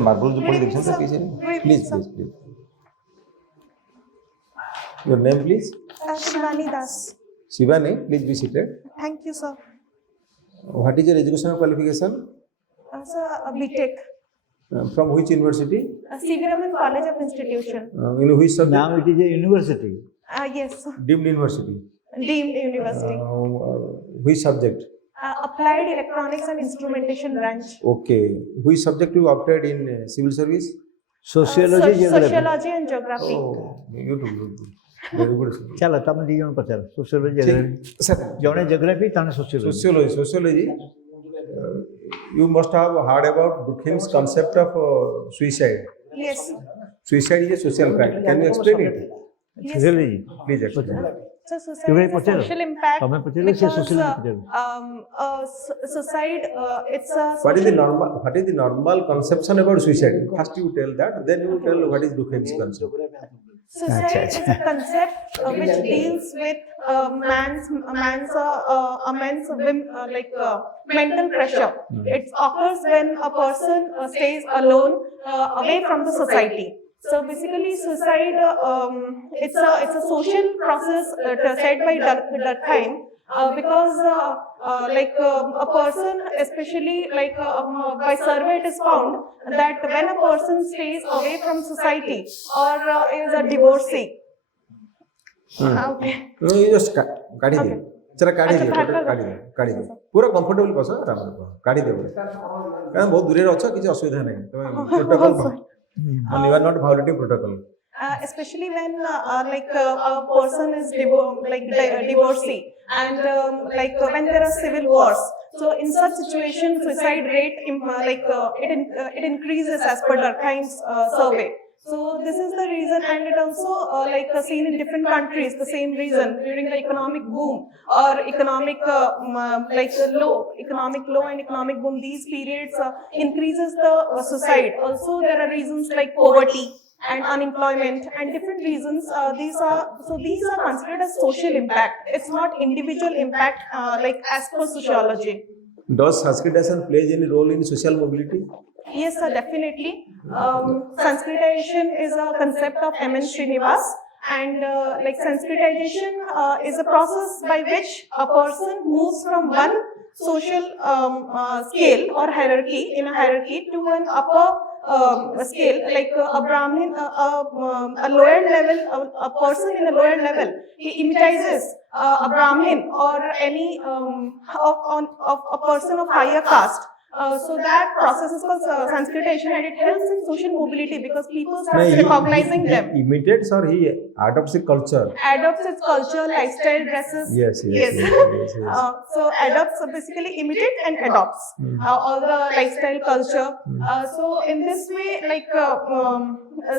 Marble जो पढ़ी देखिए सर किसी please please please your name please Shivani Das. Shivani, please be seated. Thank you, sir. What is your educational qualification? Sir, BTech. From which university? C.V. Raman College of Institution. In which subject? Now it is a university. Yes, sir. Deemed university. Deemed University. Which subject? Applied Electronics and Instrumentation branch. Okay. Which subject you opted in civil service? Sociology, geography. Sociology and Geography. Oh, you do. Very good. ચાલો તમે દી જણ પચારો sociology geography Sir, જણે geography તને sociology sociology. You must have heard about Durkheim's concept of suicide. Yes. Suicide is a social crime. Can you explain it? Yes. Sociology Please explain. So suicide Kevaye is a પચારો? social impact તમે પચારો છે because sociology suicide it's a What is the social- normal? What is the normal conception about suicide? First you tell that, then you tell what is Durkheim's concept. Suicide is a concept which deals with man's mental pressure. It occurs when a person stays alone away from the society. So basically, suicide it's a social process said by Durkheim. Because a person, especially by survey, it is found that when a person stays away from society or is a divorcee. Okay. No, you just काढ़ी दे. चला काढ़ी दे. अच्छा, काढ़ी दे. पूरा comfortable बस आराम से काढ़ी दे. कारण बहुत दूर रे अच्छा किसी असुविधा नहीं. तो protocol. You are not violating protocol. Especially when a person is divorcee and when there are civil wars. So in such situation, suicide rate it increases as per Durkheim's survey. So this is the reason, and it also seen in different countries the same reason during the economic boom or economic low and economic boom. These periods increases the suicide. Also, there are reasons like poverty and unemployment and different reasons. These are considered as social impact. It's not individual impact as per sociology. Does Sanskritization plays any role in social mobility? Yes, sir, definitely. Sanskritization is a concept of M.N. Srinivas, and Sanskritization is a process by which a person moves from one social scale or hierarchy to an upper scale, like a Brahmin, a lower level, a person in a lower level, he imitates a Brahmin or any of a person of higher caste. So that process is called Sanskritization, and it helps in social mobility because people start recognizing them. He imitates or he adopts a culture? Adopts its culture, lifestyle, dresses. Yes. So adopts, basically imitate and adopts all the lifestyle culture. So in this way,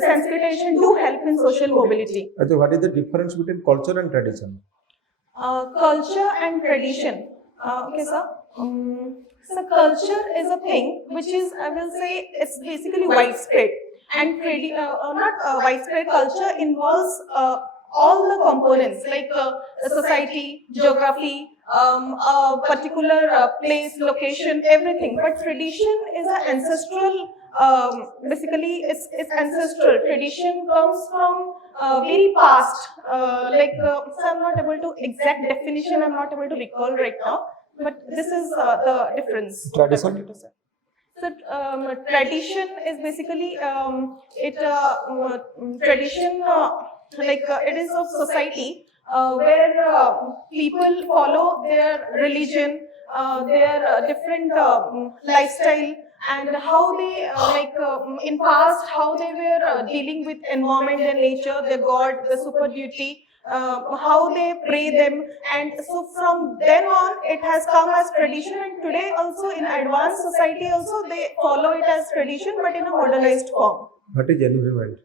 Sanskritization do help in social mobility. So what is the difference between culture and tradition? Culture and tradition. Okay, sir. So culture is a thing which is, I will say, it's basically widespread, and not widespread. Culture involves all the components like society, geography, a particular place, location, everything. But tradition is an ancestral. Basically, it's ancestral. Tradition comes from very past. So I'm not able to exact definition. I'm not able to recall right now. But this is the difference. Tradition? So tradition is basically tradition it is of society where people follow their religion, their different lifestyle, and how they in past how they were dealing with environment, their nature, their God, the super duty. How they pray them, and so from then on it has come as tradition, and today also in advanced society also they follow it as tradition but in a modernized form. What is environment?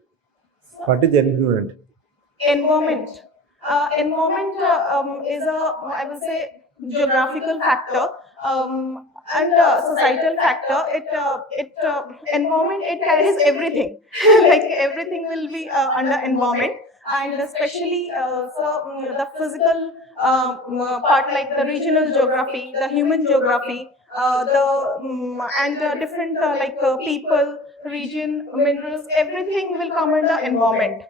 What is environment? Environment is a, I will say, geographical factor and societal factor. Environment, it carries everything. Like everything will be under environment. and especially the physical part like the regional geography, the human geography, different people, region, minerals, everything will come under environment.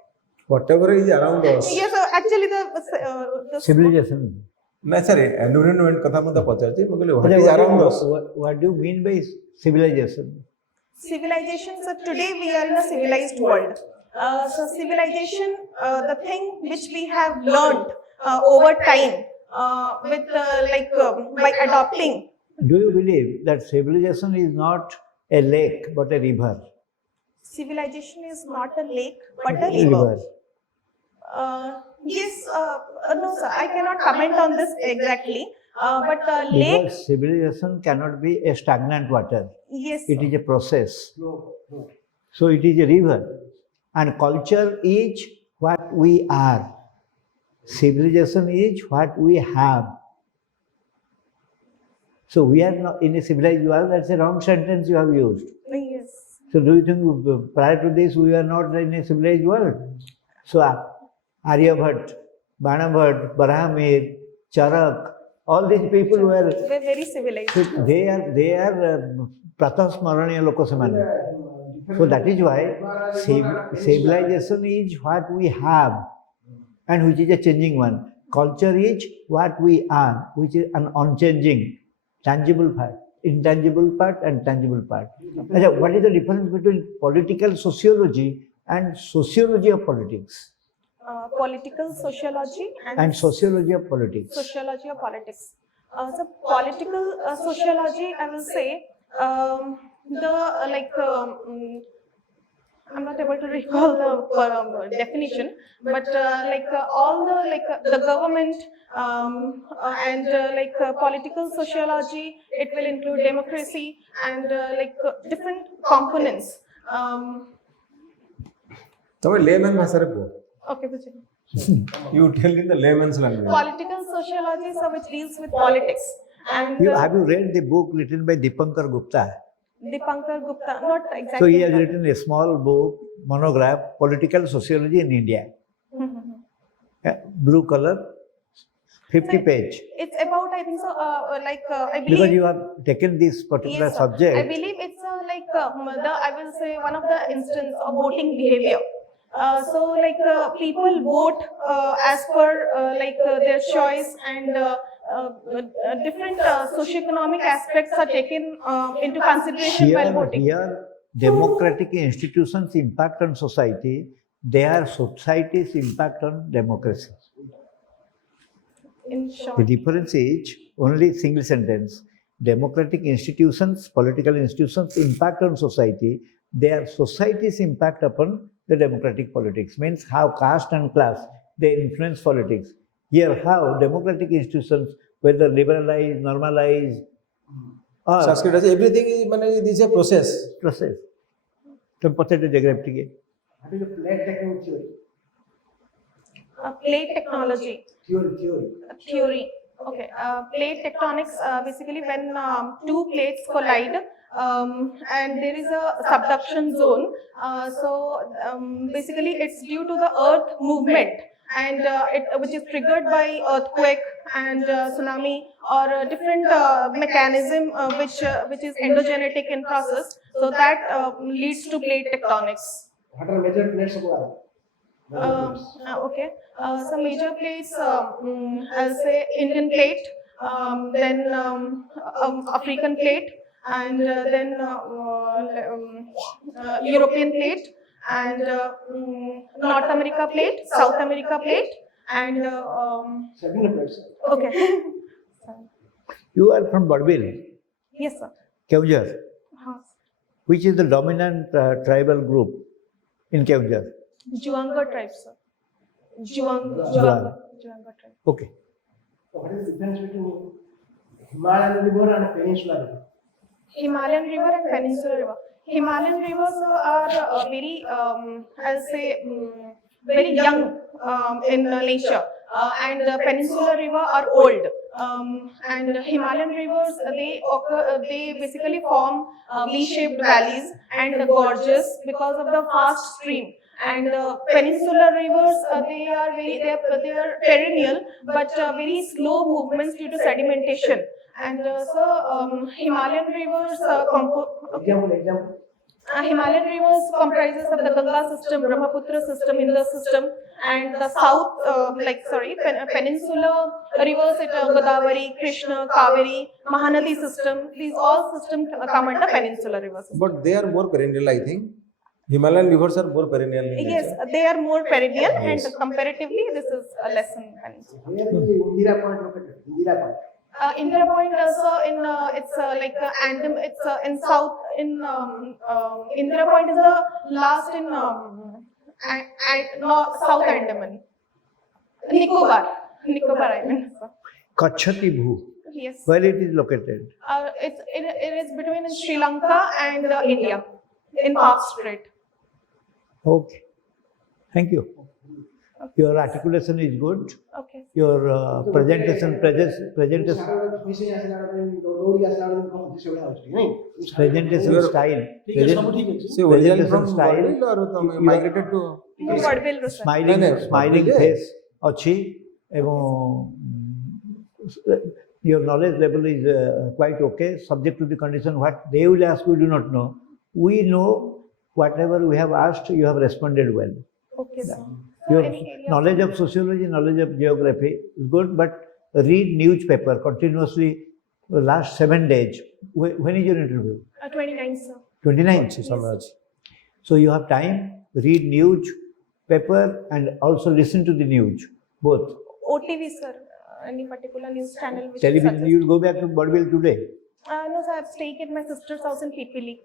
Whatever is around us. Yes, actually the Civilization. ନା sir environment କଥା ମୁଁ ତ ପଚାରୁଛି ମୁଁ କହିଲି what is around us. What do you mean by civilization? civilization. So today we are in a civilized world. So civilization, the thing which we have learned over time by adopting. Do you believe that civilization is not a lake but a river? Civilization is not a lake but a river. Yes, no sir, I cannot comment on this exactly. But lake. Because civilization cannot be a stagnant water. Yes. It is a process. So it is a river. And culture is what we are. Civilization is what we have. So we are not in a civilized world. That's a wrong sentence you have used. Yes. So do you think prior to this we are not in a civilized world? So Aryabhat, Banabhat, Barahamir, Charak, all these people were. They're very civilized. So they are pratasmaraniya lokasamana. So that is why civilization is what we have and which is a changing one. Culture is what we are, which is an unchanging, tangible part, intangible part and tangible part. What is the difference between political sociology and sociology of politics? Political sociology and sociology of politics. Sociology of politics. So political sociology, I will say, I'm not able to recall the definition, but all the government political sociology, it will include democracy and different components. ତମେ layman ଭାଷାରେ କୁହ. Okay, You tell in the layman's language. Political sociology, so which deals with politics. And have you read the book written by Dipankar Gupta? Dipankar Gupta, not exactly. So he has written a small book, monograph, Political Sociology in India. Blue color, 50 page. It's about, I think so, I believe. Because you have taken this particular Yes, subject. I believe it's I will say one of the instance of voting behavior. People vote as per their choice, and different socioeconomic aspects are taken into consideration while voting. Here, democratic institutions impact on society. They are society's impact on democracy. In short. The difference is only single sentence. Democratic institutions, political institutions impact on society. They are society's impact upon the democratic politics. Means how caste and class, they influence politics. Here, how democratic institutions, whether liberalized, normalized, or everything is a process. Process. So, what is the geography? What is the plate technology theory? Plate technology. Theory. Okay. Plate tectonics, basically when two plates collide and there is a subduction zone. Basically it's due to the earth movement, and which is triggered by earthquake and tsunami or a different mechanism which is endogenetic in process. So that leads to plate tectonics. What are major plates of the world? Okay. Some major plates, I'll say Indian plate, then African plate, and then European plate, and North America plate, South America plate, and Seven plates. okay. You are from Badbil, Yes, sir. Keonjhar. Which is the dominant tribal group in Keonjhar? Juanga tribe, sir. Juanga tribe. Okay. So what is the difference between Himalayan river and Peninsular river? Himalayan river and Peninsular river. Himalayan rivers are very, I'll say, very young in nature, and the Peninsular river are old. And Himalayan rivers, they basically form V-shaped valleys and gorges because of the fast stream. And peninsular rivers, they are perennial, but very slow movements due to sedimentation. And Himalayan rivers, Example. Himalayan rivers comprises of the Ganga system, Brahmaputra system, Indus system, and the south, peninsular rivers, Godavari, Krishna, Kaveri, Mahanadi system. These all systems come under peninsular river system. But they are more perennial, I think. Himalayan rivers are more perennial. in Yes, nature. they are more perennial, Yes. and comparatively, this is a less in peninsula. Where is the Indira Point located? Indira Point. Indira Point also in it's in south in Indira Point is the last in South Andaman, Nicobar Island. Kachhati Bhu, Yes, where it is located? it is between Sri Lanka and India in Park Strait. Okay. Thank you. Your articulation is good. Okay. Your presentation. Fishing ଆସିଲା ବେଳେ ଦୌଡ଼ି ଆସିଲା ବେଳେ competition ଭଳିଆ ହଉଛି ନାଇଁ? Presentation Your- style. ଠିକ ଅଛି ସବୁ ଠିକ ଅଛି। See, originally Presentation from style. Bordil or tome You- migrated to? No, Vadvel sir. Smiling, No, no, smiling Bordil, face ଅଛି ଏବଂ your knowledge level is quite okay, subject to the condition what they will ask we do not know. We know whatever we have asked, you have responded well. Okay, sir. Your Any area? knowledge of sociology, knowledge of geography is good, but read newspaper continuously the last 7 days. When is your interview? 29, sir. 29. ଅଛି, ସମୟ ଅଛି। So you have time, read newspaper and also listen to the news, both. OTV, sir. Any particular news channel which Television, you you will go back to Bodville today. No, sir. I'm staying at my sister's house in Pipili.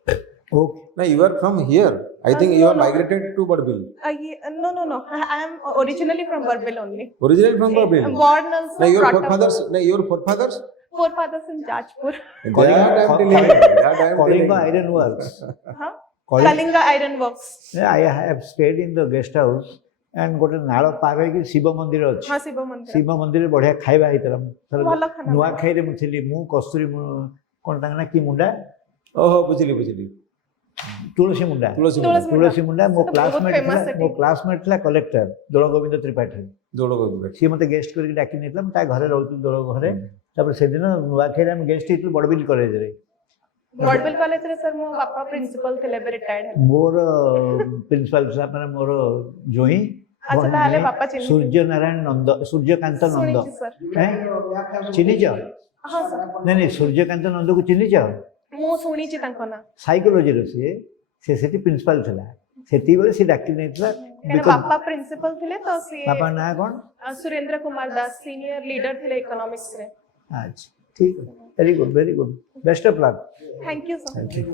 Okay. No, you are from here. I think you no, are no. migrated to Bordil. No. I am originally from Burbil only. Originally from Bordil. Born also. No, your brought up- forefathers. No, your forefathers. Forefathers in Jajpur. That I am telling you. That I am telling Kalinga you. Iron Works. Huh? Kalinga- Kalinga Iron Works. I have stayed in the guest house and ଗୋଟେ ନାଳ ପାର ହେଇକି ଶିବ ମନ୍ଦିର ଅଛି। हाँ, शिव मंदिर. ଶିବ ମନ୍ଦିରରେ ବଢିଆ ଖାଇବା ହେଇଥିଲା। ଭଲ ଖାନା। ନୂଆଖାଇରେ ମୁଁ ଥିଲି, ମୁଁ କସ୍ତୁରୀ କଣ ତାଙ୍କ ନା କି ମୁଣ୍ଡା ଓହୋ ବୁଝିଲି ତୁଳସୀ ମୁଣ୍ଡା ତୁଳସୀ ତୁଳସୀ ମୁଣ୍ଡା। ତୁଳସୀ ମୁଣ୍ଡା ମୋ ସେ ତ ବହୁତ କ୍ଲାସମେଟ୍ famous ଥିଲା, ସେଠି। ମୋ କ୍ଲାସମେଟ୍ ଥିଲା କଲେକ୍ଟର ଦୋଳ ଗୋବିନ୍ଦ ତ୍ରିପାଠୀ। ଦୋଳ ଗୋବିନ୍ଦ। ସିଏ ମୋତେ ଗେଷ୍ଟ କରିକି ଡାକି ନେଇଥିଲା, ମୁଁ ତା ଘରେ ରହୁଥିଲି ଦୋଳ ଘରେ। ତାପରେ ସେଦିନ ନୂଆଖାଇରେ ଆମେ ଗେଷ୍ଟ ହେଇଥିଲୁ ବଡ଼ବିଲ କଲେଜରେ। Vadvel College ରେ sir ମୋ ବାପା ପ୍ରିନ୍ସିପାଲ ଥିଲେ, ଏବେ ରିଟାୟାର୍ଡ ହେଲେ। ମୋର ପ୍ରିନ୍ସିପାଲ ଥିଲା ମାନେ ମୋର ଜୋଇଁ ଆଚ୍ଛା, ତାହେଲେ ବାପା ଚିହ୍ନିଥିଲେ। ସୂର୍ଯ୍ୟନାରାୟଣ ନନ୍ଦ, ସୂର୍ଯ୍ୟକାନ୍ତ ନନ୍ଦ। ଶୁଣିଛି sir. ଚିହ୍ନିଛ? ହଁ sir. ନାଇଁ ସୂର୍ଯ୍ୟକାନ୍ତ ନନ୍ଦକୁ ଚିହ୍ନିଛ? ମୁଁ ଶୁଣିଛି ତାଙ୍କ ନାଁ। ସାଇକୋଲୋଜିର ସେ ସେଠି ପ୍ରିନ୍ସିପାଲ ଥିଲା। ସେତିକିବେଳେ ସେ ଡାକି ନେଇଥିଲା। କାହିଁକିନା ବାପା ପ୍ରିନ୍ସିପାଲ ଥିଲେ ତ ସିଏ ବାପା ନାଁ କ'ଣ? ସୁରେନ୍ଦ୍ର କୁମାର ଦାସ ସିନିୟର ଲିଡର ଥିଲେ ଇକୋନୋମିକ୍ସ ରେ। ଆଚ୍ଛା ଠିକ ଅଛି, very good best of luck. Thank you sir. Thank you.